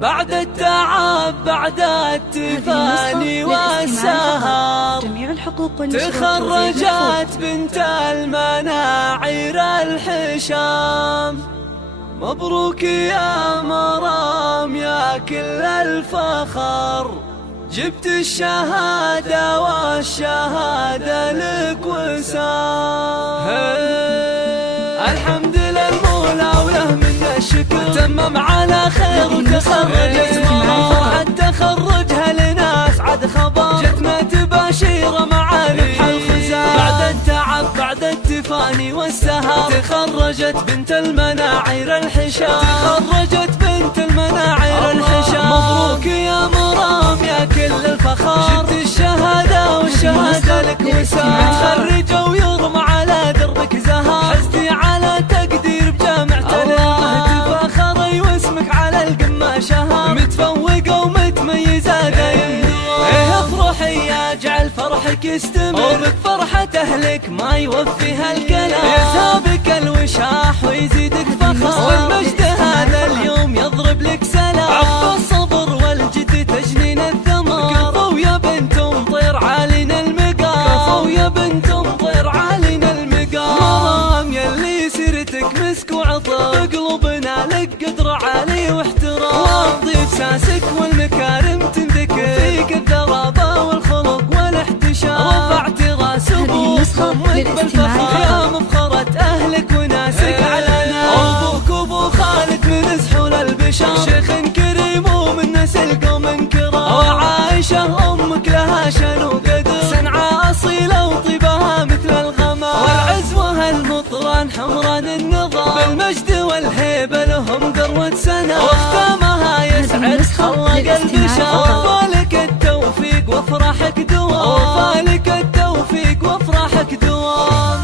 بعد التعب بعد التفاني والسهر تخرجت بنت المناعير الحشام. مبروك يا مرام يا كل الفخر، جبت الشهادة والشهادة لك وسام. الحمد للمولى وله منا الشكر، تمم على خير وتخرجت مرام. تخرجها لنا اسعد خبر، جتنا تباشير مع ربح الخزام. بعد التعب بعد التفاني والسهر تخرجت بنت المناعير الحشام. تخرجت بنت المناعير الحشام. مبروك يا مرام يا كل الفخر، جبت الشهادة والشهادة لك وسام. متخرجة ويرمى على دربك زهر، حزتي على تقدير بجامعة الأمة. تفاخري واسمك على القمة شهر، متفوقة ومتميزة دايم دوام. افرحي يا جعل فرحك يستمر، وبك فرحة أهلك ما يوفيها الكلام. يسابك الوشاح ويزيدك فخر، والمجد هذا اليوم يضرب لك سلام. عقب الصبر والجد تجنين الثمر، كفوا يا بنت مطير عالينا المقام. كفوا يا بنت مطير عالينا المقام. مرام يلي سيرتك مسك وعطر، بقلوبنا لك قدر عالي واحترام. والضيف ساسك والمكارم تنذكر، فيك الذرابة والخلق والاحتشام. رفعت راس ابوك امك بالفخر، يا مفخرة اهلك وناسك علنا. ابوك ابو خالد من سحول البشر، شيخ كريم ومن نسل قوم كرام. وعائشة امك لها شان وقدر، سنعة اصيلة وطيبها مثل الغمام. والعزوة المطران حمران النظام، بالمجد والهيبة لهم ذروة سنة. واختامها يسعد خلق البشر، وفالك التوفيق وافراحك دوام. وفالك التوفيق وافراحك دوام.